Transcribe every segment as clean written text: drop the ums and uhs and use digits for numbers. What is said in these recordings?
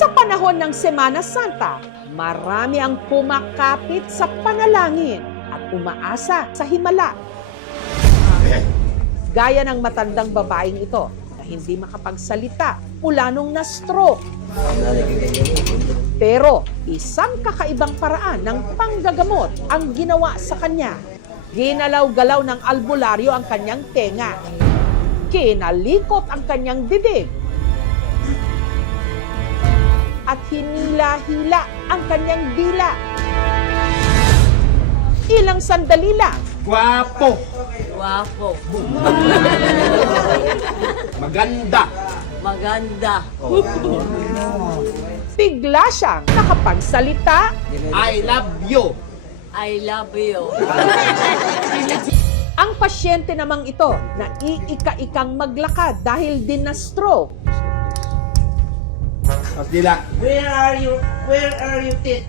Sa panahon ng Semana Santa, marami ang kumakapit sa panalangin at umaasa sa himala. Gaya ng matandang babaeng ito na hindi makapagsalita mula nung na-stroke. Pero isang kakaibang paraan ng panggagamot ang ginawa sa kanya. Ginalaw-galaw ng albularyo ang kanyang tenga. Kinalikot ang kanyang bibig. At hinila-hila ang kanyang dila. Ilang sandali lang, Guwapo. Wapo. Maganda. Maganda. bigla siyang nakapagsalita. I love you. I love you. Ang pasyente namang ito na iika-ikang maglakad dahil din na stroke. Tapos dila. Where are you, Tit?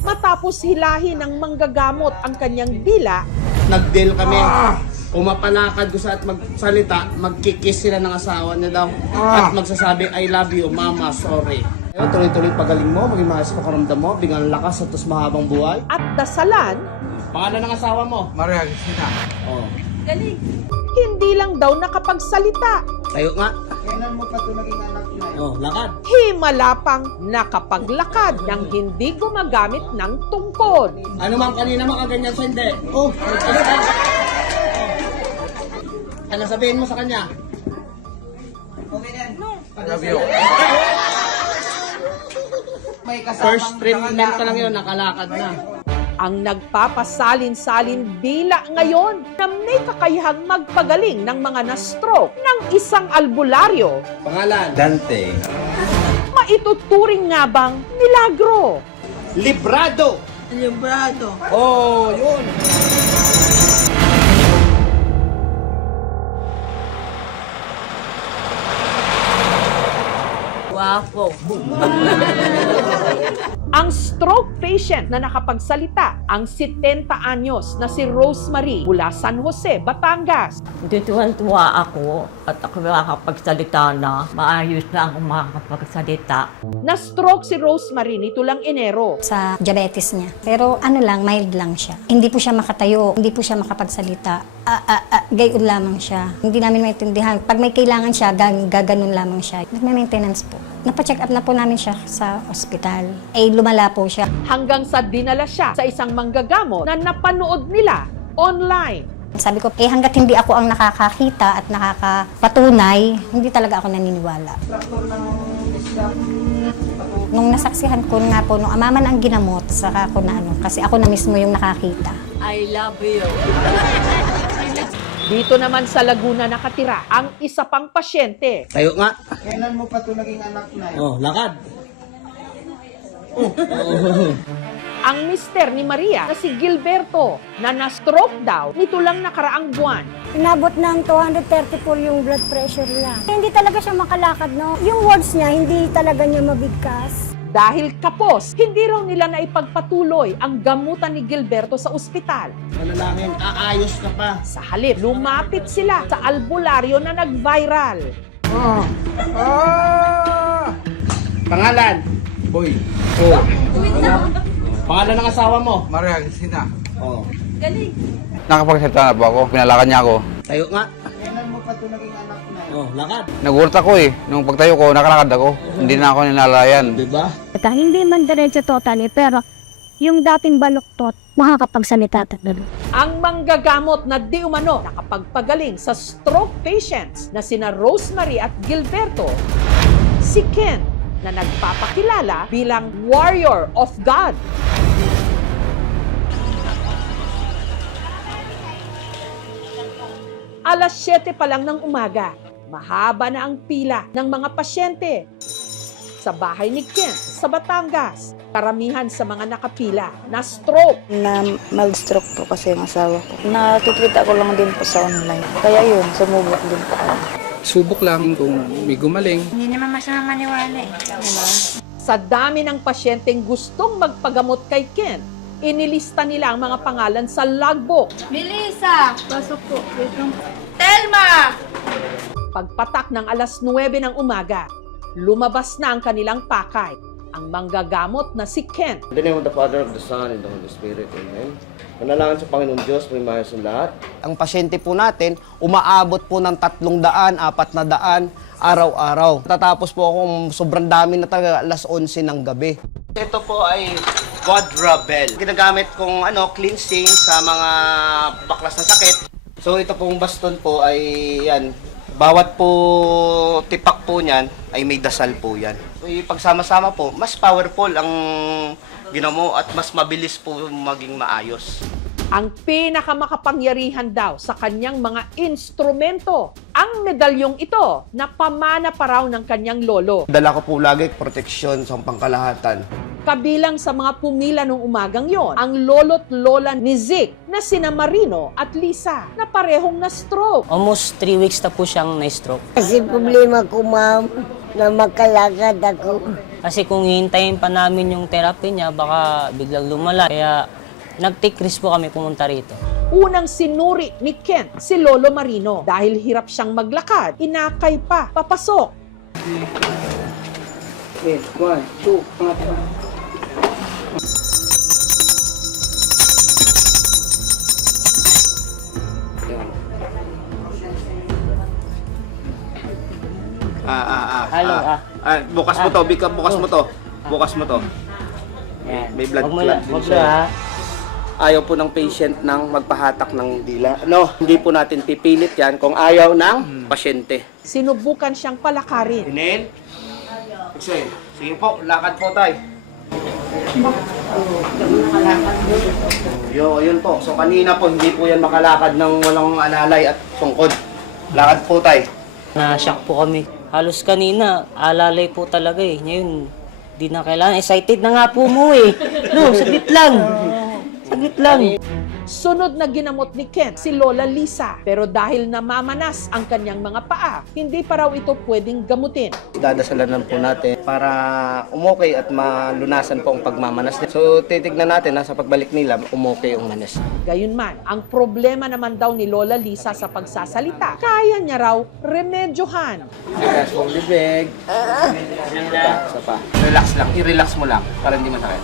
Matapos hilahin ng manggagamot ang kanyang dila, Nag-deal kami. Pumapalakad ko sa at magsalita, magkikiss sila ng asawa niya daw. At magsasabi, I love you, mama, sorry. Ayun, tuloy-tuloy pagaling mo, maging maayos ka karamdam mo, bigyan lakas at tos mahabang buhay. at dasalan, Pangalan ng asawa mo? Maria Cristina. Oh. Galing. hindi lang daw nakapagsalita. Tayo nga. Kailan mo pa ito naging anak na? Oh, lakad. Himala pang nakapaglakad ng hindi gumagamit ng tungkod. Ano ma'am, kanina makaganyan sa hindi. Oh, ano sabihin mo sa kanya? Okay na. No. Love you. May kasamang First treatment ka lang yun, nakalakad na. Ang nagpapasalin-salin dila ngayon na may kakayahang magpagaling ng mga na-stroke ng isang albularyo, Pangalan? Dante. maituturing nga bang milagro? Librado. Librado. Oh, yun. Wapo. Ang stroke patient na nakapagsalita, ang 70 anyos na si Rosemary mula San Jose, Batangas. Tuwan-tuwa ako at ako makakapagsalita na. Maayos na ako makakapagsalita. Na-stroke si Rosemary nito lang Enero. Sa diabetes niya. Pero ano lang, mild lang siya. Hindi po siya makatayo, hindi po siya makapagsalita. Gayon lamang siya. Hindi namin maintindihan. Pag may kailangan siya, gaganon lamang siya. Nagme-maintenance po. Napacheck up na po namin siya sa ospital. Lumala po siya. Hanggang sa dinala siya sa isang manggagamot na napanood nila online. Sabi ko, hanggat hindi ako ang nakakakita at nakakapatunay, hindi talaga ako naniniwala. Nung nasaksihan ko nga po, nung amaman ang ginamot, saka ako na kasi ako na mismo yung nakakita. I love you. Dito naman sa Laguna nakatira ang isa pang pasyente. Tayo nga. Kailan mo pa ito naging anak na? Oh, lakad. Ang mister ni Maria na si Gilberto na na-stroke daw nito lang nakaraang buwan. Inabot ng 234 yung blood pressure niya. Hindi talaga siya makalakad, no? Yung words niya, hindi talaga niya mabigkas. Dahil kapos, hindi raw nila naipagpatuloy ang gamutan ni Gilberto sa ospital. Manalangin, aayos ka pa. Sa halip, lumapit sila sa albularyo na nag-viral. Pangalan? Boy. Oh. Pangalan ng asawa mo? Maria Cristina. Oh. Galing. Nakapagsalita na po ako. Pinalakan niya ako. Tayo nga. Kailan mo pa ito naging anak na? Oh, lakad. Nagulat ako eh. Nung pagtayo ko, nakalakad ako. Hindi na ako ninalayan. Diba? Hindi man diretso totally, pero yung dating baluktot, makakapagsalita talaga. Ang manggagamot na di umano nakapagpagaling sa stroke patients na sina Rosemary at Gilberto, si Ken na nagpapakilala bilang Warrior of God. Alas 7 pa lang ng umaga, mahaba na ang pila ng mga pasyente. Sa bahay ni Ken sa Batangas, karamihan sa mga nakapila na stroke. Na mag-stroke po kasi yung asawa ko. Nakikita ko lang din po sa online. Kaya yun, sumubok din po ako. Subok lang kung may gumaling. Hindi naman masama maniwala eh. Diba? Sa dami ng pasyenteng gustong magpagamot kay Ken, inilista nila ang mga pangalan sa logbook. Melissa! Pasok po. Telma! Pagpatak ng alas 9 ng umaga, lumabas na ang kanilang pakay. ang manggagamot na si Ken. In the name of the Father, of the Son, and the Holy Spirit. Amen. Manalangin sa Panginoon Diyos, may mayos ng lahat. Ang pasyente po natin, umaabot po ng 300, 400 araw-araw. Tatapos po akong sobrang dami na talaga, alas 11 ng gabi. Ito po ay Quadrabel. Ginagamit kong cleansing sa mga baklas na sakit. So ito pong baston po ay yan. Bawat po tipak po niyan ay may dasal po yan. So pagsama-sama po, mas powerful ang ginamo at mas mabilis po maging maayos. Ang pinakamakapangyarihan daw sa kanyang mga instrumento, ang medalyong ito na pamana pa raw ng kanyang lolo. Dala ko po lagi proteksyon sa pangkalahatan. Kabilang sa mga pumila nung umagang yon, ang lolo't lola ni Zik na sina Marino at Lisa na parehong na-stroke. Almost 3 weeks na po siyang na-stroke. Kasi problema ko, ma'am, na makalakad ako. Kasi kung hihintayin pa namin yung therapy niya, baka biglang lumala. Kaya nag-take risk po kami pumunta rito. Unang sinuri ni Ken si Lolo Marino dahil hirap siyang maglakad, inakay pa, papasok. 1, 2, 3. Bukas mo to, bukas mo to. Bukas mo to. May blood clot din siya. Ayaw po ng patient ng magpahatak ng dila. Hindi po natin pipilit yan kung ayaw ng pasyente. Sinubukan siyang palakarin. Inhale. Exhale. Sige po, lakad po tayo. Yun po. So kanina po, hindi po yan makalakad ng walang alalay at tungkod. Lakad po tayo. Na-shock po kami. Halos kanina, alalay po talaga eh. Ngayon, di na kailangan. Excited na nga po mo eh. No, saglit lang. Saglit lang. Sunod na ginamot ni Ken si Lola Lisa. Pero dahil namamanas ang kanyang mga paa, hindi pa raw ito pwedeng gamutin. Dadasalan po natin para umokay at malunasan po ang pagmamanas niya. So titignan natin na sa pagbalik nila, umokay ang manas. Gayunman, ang problema naman daw ni Lola Lisa sa pagsasalita, kaya niya raw remedyohan. Relax po ang bibig. Isa pa. Relax lang. I-relax mo lang para hindi masakit.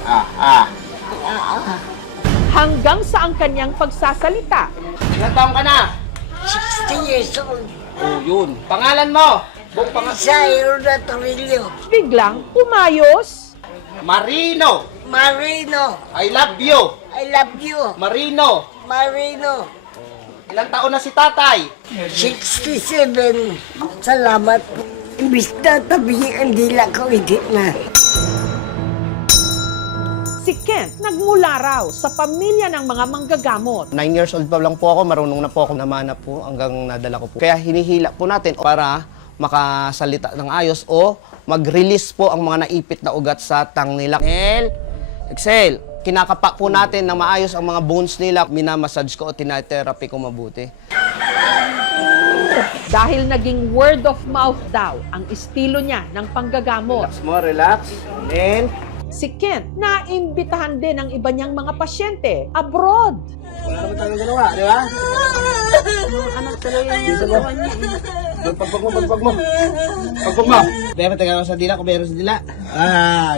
Hanggang sa ang kanyang pagsasalita. Ilan taong ka na? 60 years old. Oh, yun. Pangalan mo? Buong Isairo na Torillo. Biglang umayos. Marino. Marino. I love you. I love you. Marino. Marino. Ilang taon na si tatay? 67. Salamat po. Imbis na tabihin ang dila ko, hindi na. Si Ken nagmula raw sa pamilya ng mga manggagamot. 9 years old pa lang po ako, marunong na po ako namana po hanggang nadala ko po. Kaya hinihila po natin para makasalita ng ayos o mag-release po ang mga naipit na ugat sa tang nila. Inhale, exhale. Kinakapa po natin na maayos ang mga bones nila. Minamassage ko o tinatherapy ko mabuti. Dahil naging word of mouth daw ang estilo niya ng panggagamot. Relax mo, relax. Inhale. Si Ken, naimbitahan din ng iba niyang mga pasyente abroad. Wala naman tayong ginawa, di ba? Pagpag mo. Pagpag mo. Pero tagal sa dila, kubero sa dila.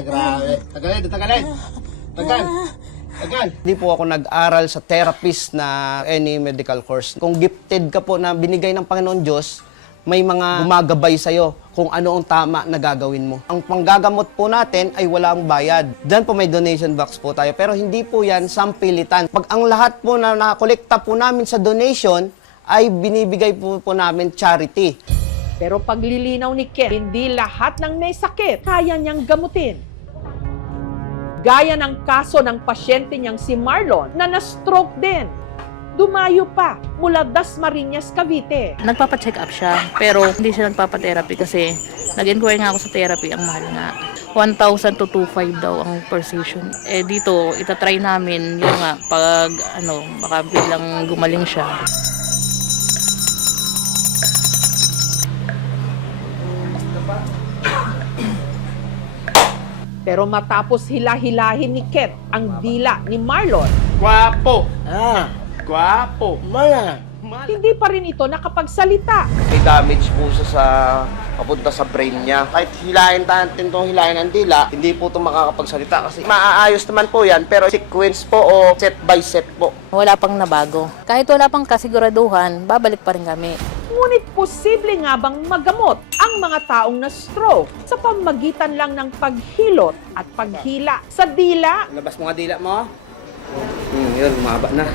Grabe. Tagal. Hindi po ako nag-aral sa therapist na any medical course. Kung gifted ka po na binigay ng Panginoon Diyos, may mga gumagabay sa'yo kung ano ang tama na gagawin mo. Ang panggagamot po natin ay walang bayad. Diyan po may donation box po tayo, pero hindi po yan sampilitan. Pag ang lahat po na nakolekta po namin sa donation, ay binibigay po namin charity. Pero paglilinaw ni Ken, hindi lahat ng may sakit kaya niyang gamutin. Gaya ng kaso ng pasyente niyang si Marlon na na-stroke din. Dumayo pa mula Dasmariñas, Cavite. Nagpapacheck up siya, pero hindi siya nagpapatherapy kasi nag-inquire nga ako sa therapy, ang mahal nga. 1,000 to 2,500 daw ang per session. Dito, itatry namin yun nga, pag baka biglang gumaling siya. Pero matapos hila-hilahin ni Ken ang dila ni Marlon, Guwapo! Guwapo! Mga hindi pa rin ito nakapagsalita. May damage po siya sa papunta sa brain niya. Kahit hilahin natin itong hilahin ng dila, hindi po ito makakapagsalita kasi maaayos naman po yan, pero sequence po o set by set po. Wala pang nabago. Kahit wala pang kasiguraduhan, babalik pa rin kami. Ngunit posible nga bang magamot ang mga taong na stroke sa pamagitan lang ng paghilot at paghila sa dila? Labas mo nga dila mo. Yun, umaba na.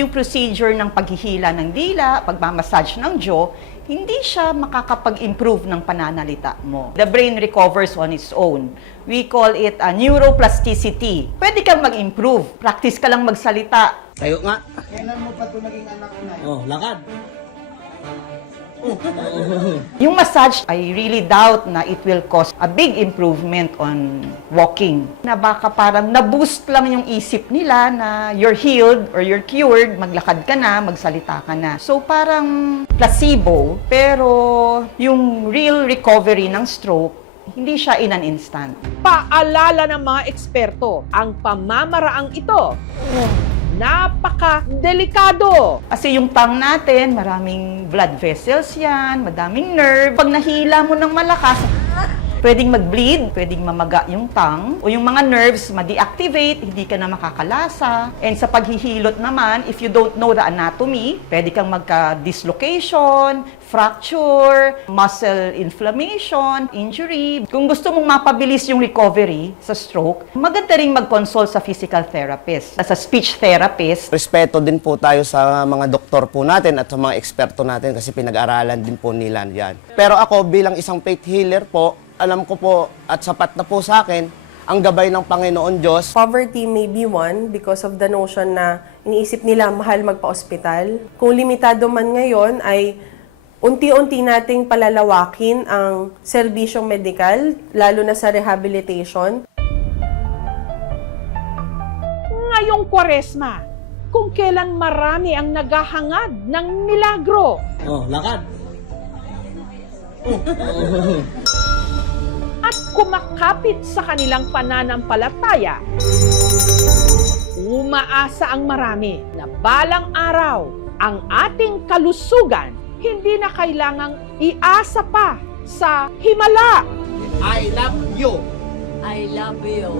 Yung procedure ng paghihila ng dila, pagmamassage ng jaw, hindi siya makakapag-improve ng pananalita mo. The brain recovers on its own. We call it a neuroplasticity. Pwede kang mag-improve. Practice ka lang magsalita. Tayo nga. Kailan mo pa ito naging anak na? Oh, lakad. Yung massage, I really doubt na it will cause a big improvement on walking. Na baka parang na-boost lang yung isip nila na you're healed or you're cured, maglakad ka na, magsalita ka na. So parang placebo, pero yung real recovery ng stroke, hindi siya in an instant. Paalala ng mga eksperto, ang pamamaraang ito, napaka-delikado. Kasi yung tongue natin, maraming blood vessels yan, madaming nerve. Pag nahila mo ng malakas, pwedeng mag-bleed, pwedeng mamaga yung tongue, o yung mga nerves ma-deactivate, hindi ka na makakalasa. And sa paghihilot naman, if you don't know the anatomy, pwede kang magka-dislocation, fracture, muscle inflammation, injury. Kung gusto mong mapabilis yung recovery sa stroke, maganda ring mag-consult sa physical therapist, sa speech therapist. Respeto din po tayo sa mga doktor po natin at sa mga eksperto natin kasi pinag-aralan din po nila yan. Pero ako bilang isang faith healer po, alam ko po at sapat na po sa akin ang gabay ng Panginoon Diyos. Poverty may be one because of the notion na iniisip nila mahal magpa-ospital. Kung limitado man ngayon ay unti-unti nating palalawakin ang serbisyong medikal, lalo na sa rehabilitation. Ngayong Kwaresma, kung kailan marami ang naghahangad ng milagro. Oh, lakad. At kumakapit sa kanilang pananampalataya, umaasa ang marami na balang araw ang ating kalusugan hindi na kailangang iasa pa sa himala. I love you. I love you.